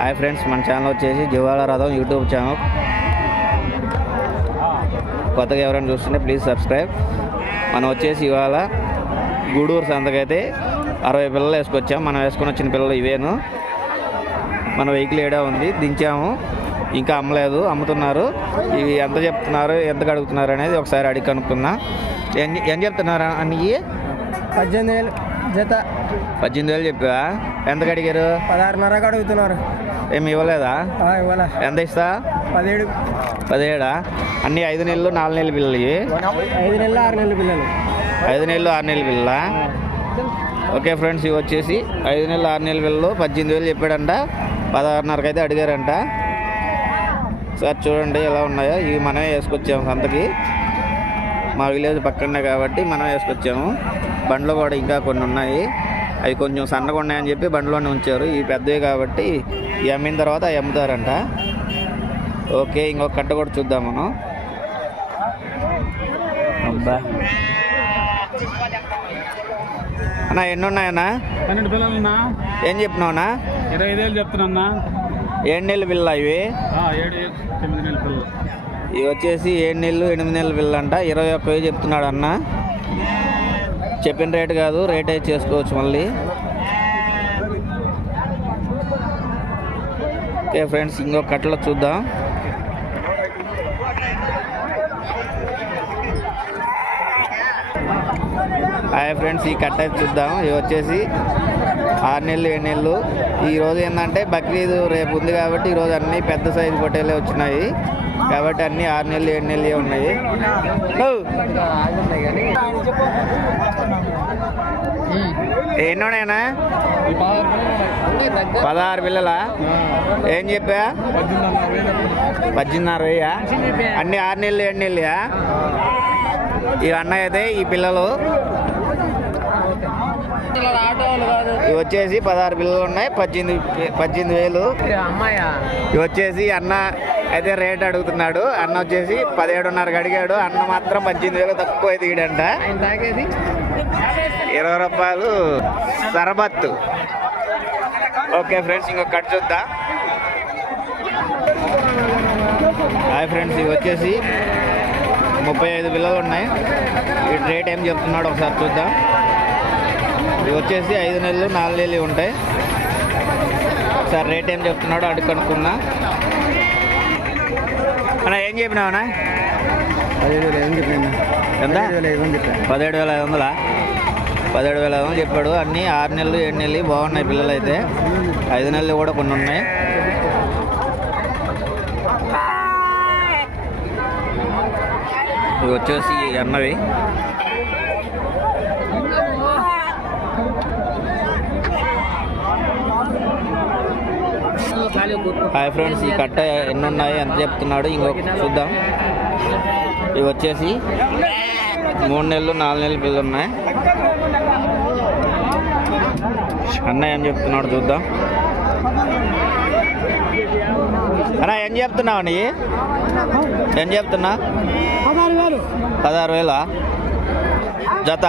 Hi friends, మన channel వచ్చేసి జివాల రథం యూట్యూబ్ ఛానల్. కొత్తగా ఎవరైనా చూస్తుంటే ప్లీజ్ సబ్స్క్రైబ్. మనం వచ్చేసి ఇవాళ గూడూరు సంతకైతే 60 పిల్లలు వేసుకొచ్చాము. మనం వేసుకొని వచ్చిన పిల్లలు ఇవేను. మన వెహికల్ ఏడా ఉంది, దించాము, ఇంకా అమ్మలేదు, అమ్ముతున్నారు. ఇవి ఎంత చెప్తున్నారు, ఎంత అడుగుతున్నారు అనేది ఒకసారి అడిగి కనుక్కున్నా. ఏం చెప్తున్నారు అన్నీ? 18,000 జత. 18,000 చెప్పా. ఎంతకు అడిగారు? 16,500 అడుగుతున్నారు. ఏమి ఇవ్వలేదా? ఇవ్వాల. ఎంత ఇస్తా? 17. అన్నీ 5 నెలలు 4 నెలల పిల్లలు. 5 నెలలు 6 నెలల పిల్లలు. 5 నెలలు 6 నెలల పిల్ల. ఓకే ఫ్రెండ్స్, ఇవి వచ్చేసి 5 నెలలు 6 నెలల పిల్లలు 18,000 చెప్పాడంట. 16,500 అయితే అడిగారంట. సార్ చూడండి ఎలా ఉన్నాయో. ఇవి మనమే వేసుకొచ్చాము సంతకి. మా విలేజ్ పక్కనే కాబట్టి మనం వేసుకొచ్చాము. బండ్లు కూడా ఇంకా కొన్ని ఉన్నాయి. అవి కొంచెం సన్నగా ఉన్నాయని చెప్పి బండ్లోనే ఉంచారు. ఇవి పెద్దవి కాబట్టి ఇవి అమ్మిన తర్వాత అవి అమ్ముతారంట. ఓకే, ఇంకొక కట్ట కూడా చూద్దాం మనం. అబ్బా అన్నా, ఎన్ని ఉన్నాయన్నా? 12 పిల్లలన్నా. ఏం చెప్పినావునా? 25,000 చెప్తున్నా. 7 నెలల పిల్ల ఇవి. 7-8 నెలల పిల్లలు. ఇవి వచ్చేసి 7 నెలలు 8 నెలల పిల్ల అంట. 21,000 చెప్తున్నాడు అన్న. చెప్పిన రేటు కాదు, రేట్ అయితే చేసుకోవచ్చు మళ్ళీ. ఓకే ఫ్రెండ్స్, ఇంకొక కట్టలో చూద్దాం. హాయ్ ఫ్రెండ్స్, ఈ కట్ట అయితే చూద్దాం. ఇవి వచ్చేసి 6 నెలలు 7 నెలలు. ఈరోజు ఏంటంటే బక్రీద్ రేపు ఉంది కాబట్టి ఈరోజు అన్నీ పెద్ద సైజు పొట్టేలే వచ్చినాయి కాబట్టి అన్నీ 6 నెలలు 7 నెలలు ఉన్నాయి. ఎన్నోనైనా? 16 పిల్లలా? ఏం చెప్పా? 18,500. అన్నీ 6 నెలలు 7 నెలలుయా? ఇవి అన్నయ్య అయితే ఈ పిల్లలు. ఇవి వచ్చేసి 16 పిల్లలు ఉన్నాయి. 18,000. ఇవి వచ్చేసి అన్న అయితే రేట్ అడుగుతున్నాడు. అన్న వచ్చేసి 17,500 అడిగాడు. అన్న మాత్రం 18,000 తక్కువ తీయడంట. 20 రూపాయలు సరబత్తు. ఓకే ఫ్రెండ్స్, ఇంకొక కట్ చూద్దాం. హాయ్ ఫ్రెండ్స్, ఇవి వచ్చేసి 35 పిల్లలు ఉన్నాయి. వీటి రేట్ ఏం చెప్తున్నాడు ఒకసారి చూద్దాం. ఇవి వచ్చేసి 5 నెలలు 4 నెలలు ఉంటాయి. ఒకసారి రేట్ ఏం చెప్తున్నాడో అడిగి కనుక్కున్నా. అన్నా ఏం చెప్పినావన్నా? 17,500 ఎంత? 17,500. 17,500 చెప్పాడు. అన్నీ 6 నెలలు 7 నెలలు బాగున్నాయి పిల్లలు అయితే. 5 నెలలు కూడా కొన్ని ఉన్నాయి. ఇవి వచ్చేసి అన్నవి. హాయ్ ఫ్రెండ్స్, ఈ కట్ట ఎన్ని ఉన్నాయి, ఎంత చెప్తున్నాడు ఇంకొక చూద్దాం. ఇవి వచ్చేసి 3 నెలలు 4 నెలలు పిల్లలు ఉన్నాయి. అన్నయ్య ఏం చెప్తున్నాడు చూద్దాం. అన్నా ఏం చెప్తున్నావు? నీ ఏం చెప్తున్నా? 16,000 జత.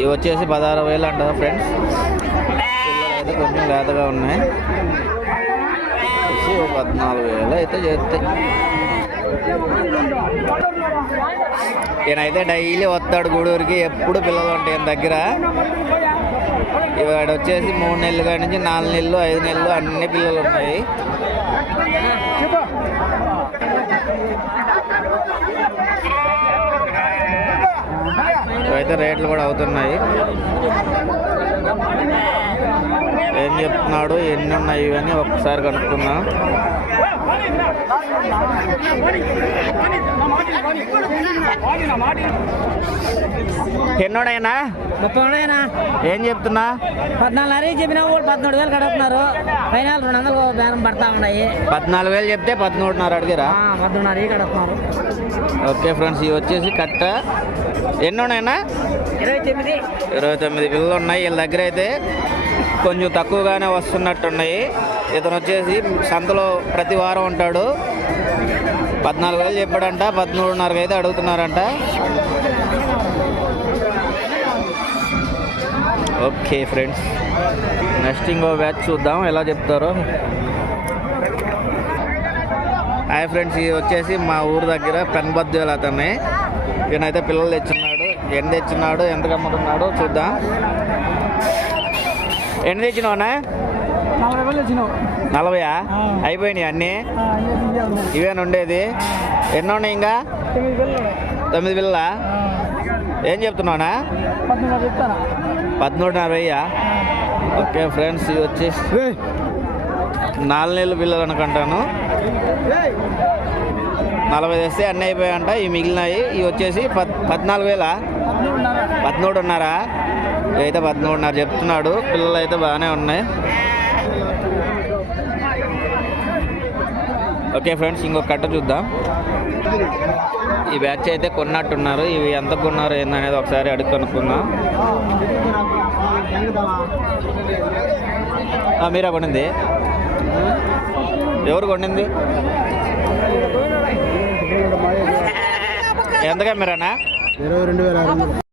ఇవి వచ్చేసి 16,000 అంటారు ఫ్రెండ్స్. పిల్లలు అయితే కొంచెం లేతగా ఉన్నాయి. వచ్చి 14,000 అయితే చేస్తాయి. ఈయనైతే డైలీ వస్తాడు గూడూరుకి. ఎప్పుడు పిల్లలు ఉంటాయి ఈయన దగ్గర. ఇవాడు వచ్చేసి 3 నెలలు కాడి నుంచి 4 నెలలు 5 నెలలు అన్ని పిల్లలు ఉన్నాయి. ఇవైతే రేట్లు కూడా అవుతున్నాయి. ఏం చెప్తున్నాడు, ఎన్ని ఉన్నాయి ఇవన్నీ ఒక్కసారి కనుక్కున్నాం. ఎన్నోడైనా? 30 ఏం చెప్తున్నా? 14,500 చెప్పినా వాళ్ళు 17,000 కడుగుతున్నారు. ఫైనల్ 200 బేరం పడతా ఉన్నాయి. 14,000 చెప్తే 13,500 అడిగారా? 17,500 కడుగుతున్నారు. ఓకే ఫ్రెండ్స్, ఇవి వచ్చేసి కట్ట ఎన్నోనైనా? 29 పిల్లలు ఉన్నాయి. వీళ్ళ దగ్గర అయితే కొంచెం తక్కువగానే వస్తున్నట్టున్నాయి. ఇతను వచ్చేసి సంతలో ప్రతి వారం ఉంటాడు. 14,000 చెప్పాడంట. 13,500 అయితే అడుగుతున్నారంట. Okay friends. నెక్స్ట్ ఇంకో బ్యాచ్ చూద్దాం ఎలా చెప్తారో. హాయ్ ఫ్రెండ్స్, ఇది వచ్చేసి మా ఊరు దగ్గర పెన్బద్దులు అతన్ని. ఈయనైతే పిల్లలు తెచ్చున్నాడు. ఎన్ని తెచ్చున్నాడు, ఎంత అమ్ముతున్నాడు చూద్దాం. ఎన్ని తెచ్చినావునా? 40 అయిపోయినాయి అన్నీ. ఇవేనా ఉండేది? ఎన్ని ఉన్నాయి ఇంకా? 9 పిల్లలా? ఏం చెప్తున్నావునా? 14,500. ఓకే ఫ్రెండ్స్, ఇవి వచ్చేసి 4 నెలల పిల్లలు అనుకుంటాను. 40 తెస్తే అన్నీ అయిపోయాయంట. ఇవి మిగిలినాయి. ఇవి వచ్చేసి 14,000. 13,500. ఇవైతే 13,500 చెప్తున్నాడు. పిల్లలు అయితే బాగానే ఉన్నాయి. ఓకే ఫ్రెండ్స్, ఇంకొక కట్ట చూద్దాం. ఈ బ్యాచ్ అయితే కొన్నట్టున్నారు. ఇవి ఎంత కొన్నారు ఏందనేది ఒకసారి అడుగు కనుక్కుందాం. మీరా కొనింది? ఎవరు కొనింది? ఎంతగా మీరానా? 22,600.